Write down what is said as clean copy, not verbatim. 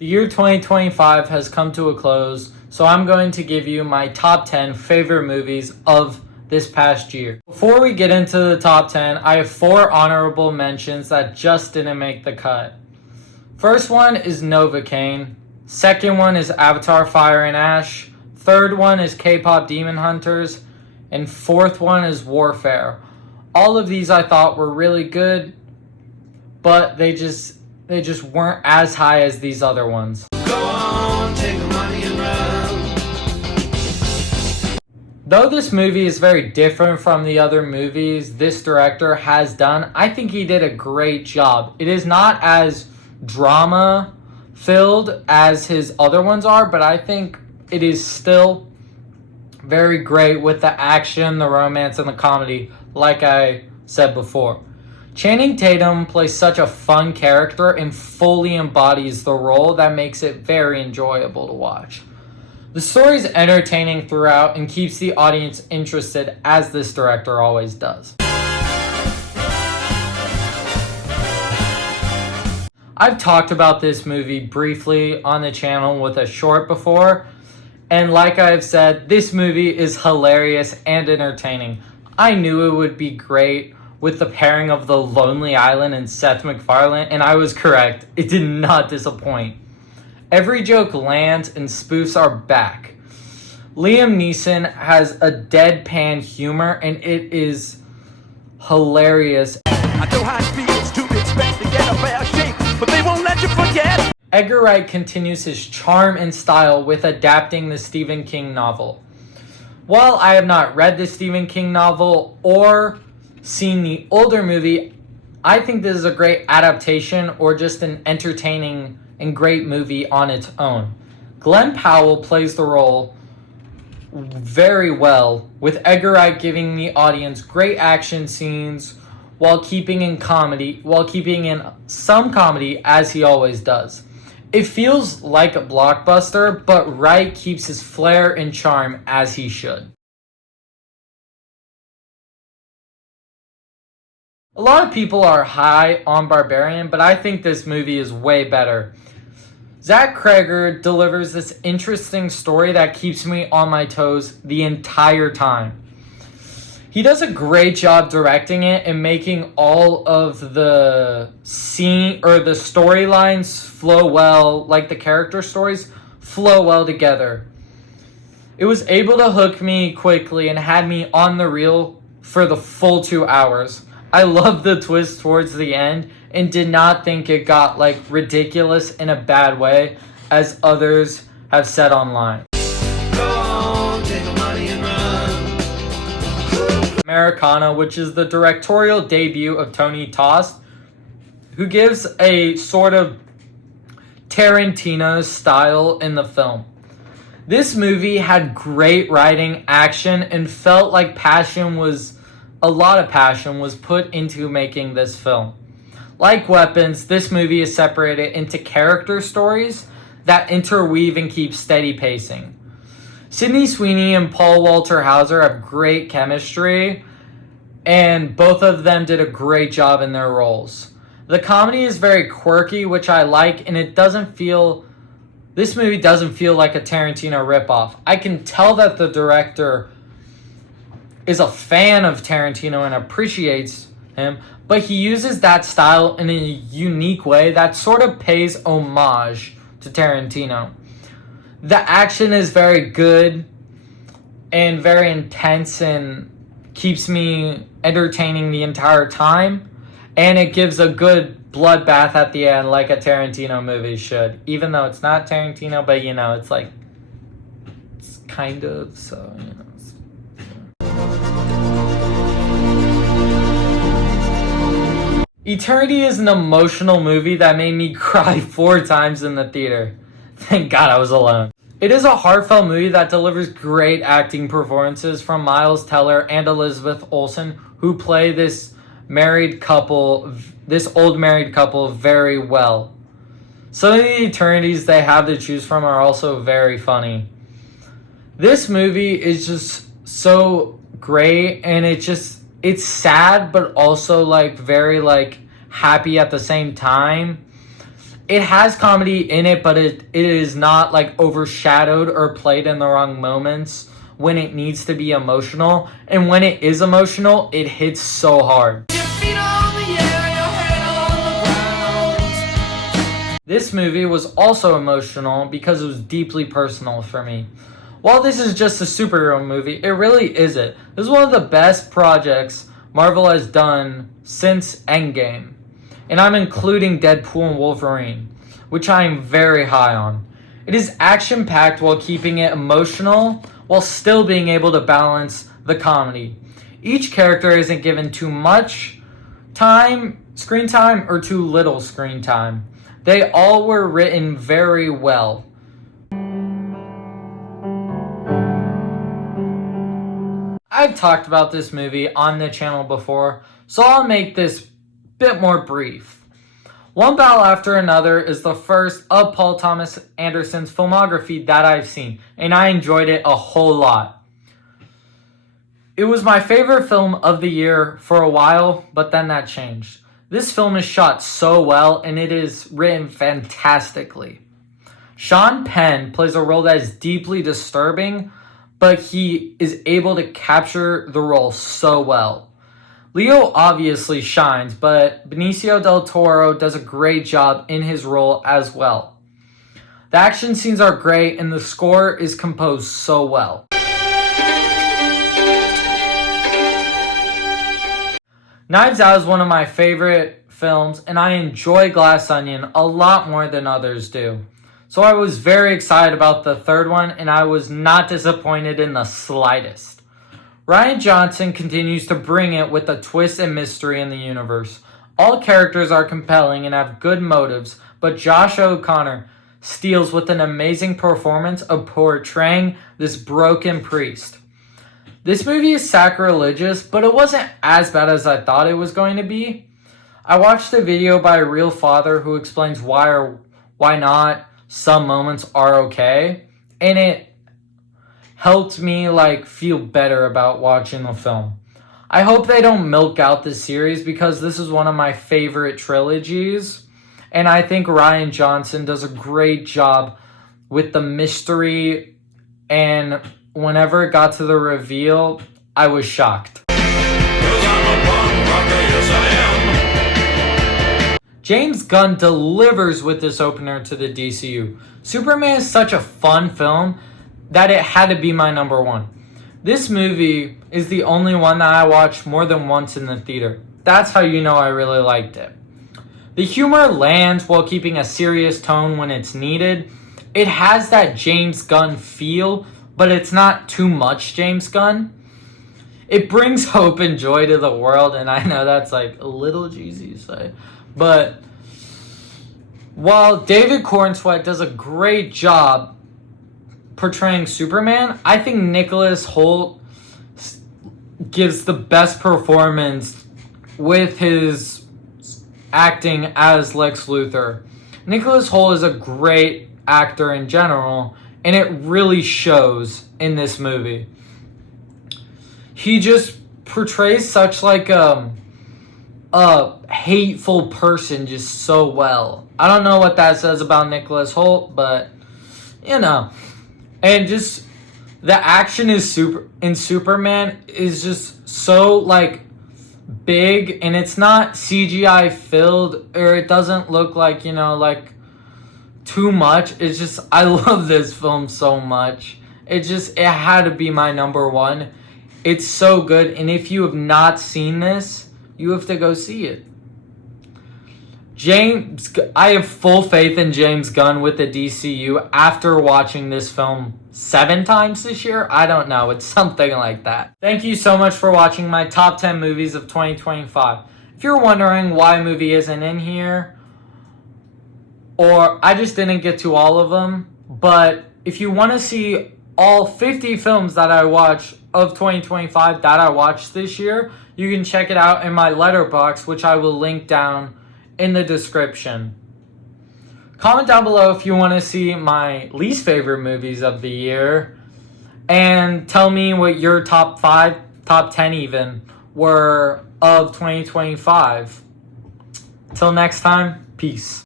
The year 2025 has come to a close, so I'm going to give you my top 10 favorite movies of this past year. Before we get into the top 10, I have 4 honorable mentions that just didn't make the cut. First one is Novocaine. Second one is Avatar Fire and Ash. Third one is K-pop Demon Hunters. And fourth one is Warfare. All of these I thought were really good, but they just weren't as high as these other ones. Go on, take the money and run. Though this movie is very different from the other movies this director has done, I think he did a great job. It is not as drama filled as his other ones are, but I think it is still very great with the action, the romance, and the comedy, like I said before. Channing Tatum plays such a fun character and fully embodies the role that makes it very enjoyable to watch. The story is entertaining throughout and keeps the audience interested, as this director always does. I've talked about this movie briefly on the channel with a short before, and like I've said, this movie is hilarious and entertaining. I knew it would be great with the pairing of The Lonely Island and Seth MacFarlane, and I was correct. It did not disappoint. Every joke lands and spoofs are back. Liam Neeson has a deadpan humor, and it is hilarious. I know how it feels to expect to get a fair shake, but they won't let you forget. Edgar Wright continues his charm and style with adapting the Stephen King novel. While I have not read the Stephen King novel or seen the older movie, I think this is a great adaptation or just an entertaining and great movie on its own. Glenn Powell plays the role very well, with Edgar Wright giving the audience great action scenes while keeping in some comedy, as he always does. It feels like a blockbuster, but Wright keeps his flair and charm as he should. A lot of people are high on Barbarian, but I think this movie is way better. Zach Cregger delivers this interesting story that keeps me on my toes the entire time. He does a great job directing it and making all of the scene or the storylines flow well, like the character stories flow well together. It was able to hook me quickly and had me on the reel for the full 2 hours. I loved the twist towards the end and did not think it got ridiculous in a bad way, as others have said online. Go on, take the money and run. Americana, which is the directorial debut of Tony Tost, who gives a sort of Tarantino style in the film. This movie had great writing, action, and felt like a lot of passion was put into making this film. Like Weapons, this movie is separated into character stories that interweave and keep steady pacing. Sydney Sweeney and Paul Walter Hauser have great chemistry, and both of them did a great job in their roles. The comedy is very quirky, which I like, and this movie doesn't feel like a Tarantino ripoff. I can tell that the director is a fan of Tarantino and appreciates him, but he uses that style in a unique way that sort of pays homage to Tarantino. The action is very good and very intense and keeps me entertaining the entire time, and it gives a good bloodbath at the end like a Tarantino movie should, even though it's not Tarantino, but it's kind of, so Eternity is an emotional movie that made me cry 4 times in the theater. Thank God I was alone. It is a heartfelt movie that delivers great acting performances from Miles Teller and Elizabeth Olsen, who play this old married couple very well. Some of the eternities they have to choose from are also very funny. This movie is just so great, and it's sad, but also very happy at the same time. It has comedy in it, but it is not like overshadowed or played in the wrong moments when it needs to be emotional. And when it is emotional, it hits so hard. This movie was also emotional because it was deeply personal for me. While this is just a superhero movie, it really isn't. This is one of the best projects Marvel has done since Endgame. And I'm including Deadpool and Wolverine, which I am very high on. It is action-packed while keeping it emotional, while still being able to balance the comedy. Each character isn't given too much screen time, or too little screen time. They all were written very well. I've talked about this movie on the channel before, so I'll make this bit more brief. One Battle After Another is the first of Paul Thomas Anderson's filmography that I've seen, and I enjoyed it a whole lot. It was my favorite film of the year for a while, but then that changed. This film is shot so well, and it is written fantastically. Sean Penn plays a role that is deeply disturbing, but he is able to capture the role so well. Leo obviously shines, but Benicio del Toro does a great job in his role as well. The action scenes are great, and the score is composed so well. Knives Out is one of my favorite films, and I enjoy Glass Onion a lot more than others do. So I was very excited about the third one, and I was not disappointed in the slightest. Rian Johnson continues to bring it with a twist and mystery in the universe. All characters are compelling and have good motives, but Josh O'Connor steals with an amazing performance of portraying this broken priest. This movie is sacrilegious, but it wasn't as bad as I thought it was going to be. I watched a video by a real father who explains why or why not some moments are okay, and it helped me feel better about watching the film. I hope they don't milk out this series because this is one of my favorite trilogies, and I think Rian Johnson does a great job with the mystery, and whenever it got to the reveal, I was shocked. James Gunn delivers with this opener to the DCU. Superman is such a fun film that it had to be my number one. This movie is the only one that I watched more than once in the theater. That's how you know I really liked it. The humor lands while keeping a serious tone when it's needed. It has that James Gunn feel, but it's not too much James Gunn. It brings hope and joy to the world, and I know that's a little cheesy to say, but while David Corenswet does a great job portraying Superman, I think Nicholas Hoult gives the best performance with his acting as Lex Luthor. Nicholas Hoult is a great actor in general, and it really shows in this movie. He just portrays such a hateful person just so well. I don't know what that says about Nicholas Hoult, but and just the action is in Superman is just so big, and it's not CGI filled, or it doesn't look too much. It's just, I love this film so much. It had to be my number one. It's so good, and if you have not seen this, you have to go see it. I have full faith in James Gunn with the DCU after watching this film 7 times this year. I don't know. It's something like that. Thank you so much for watching my top 10 movies of 2025. If you're wondering why a movie isn't in here, or I just didn't get to all of them, but if you want to see all 50 films that I watched of 2025 that I watched this year, you can check it out in my Letterboxd, which I will link down in the description. Comment down below if you want to see my least favorite movies of the year, and tell me what your top 5, top 10 even, were of 2025. Till next time, peace.